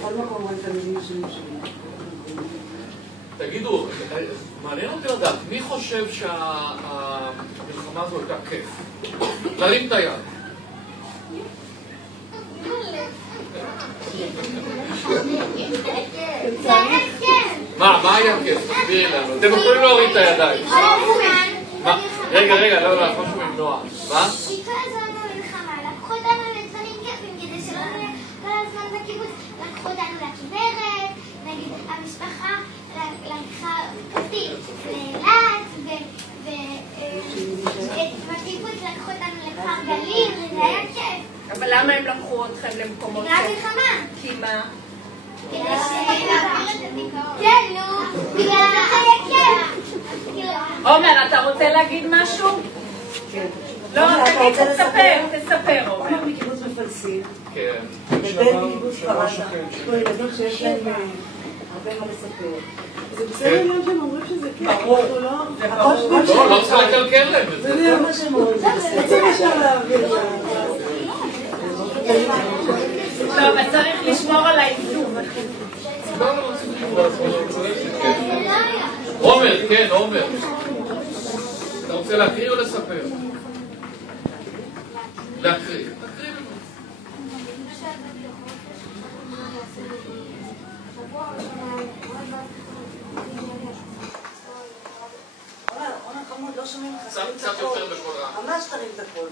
בכל מקום רואים תלמידים שונים. תגידו, מעניין אותי לדעת, מי חושב שהמלחמה הזו הייתה כיף? להרים את היד. מה היה כיף? תסבירי לנו. אתם יכולים להוריד את הידיים. רגע, לא, משהו עם נועה. מה? שכל הזמן במלחמה, לקחו אותנו לדברים כיפים כדי שלא נהיה כל הזמן בקיבוץ. לקחו אותנו לכנרת, נגיד המשפחה לקחה אותי לאילת, ובקיבוץ לקחו אותנו לכפר גלים, זה היה כיף. אבל למה הם לקחו אתכם למקומות בגלל מלחמה. כי מה? כדי להעביר את הדיכאון. כן, נו, בגלל זה היה כיף. עומר, אתה רוצה להגיד משהו? כן. לא, תגיד, תספר, עומר. עומר מקיבוץ מפלסים. כן. ובן מקיבוץ פרדה. יש לו ילדים שיש להם הרבה מה לספר. זה בסדר גם שהם אומרים שזה כיף. ברור. לא צריך לקלקל להם את זה. זה מה שהם אומרים. זה אפשר להעביר. טוב, אז צריך לשמור על האיזון. עומר, כן, עומר. אתה רוצה להקריא או לספר? להקריא. עומר, חמוד, לא שומעים לך. קצת יותר בקול רם. ממש תרים את הקול.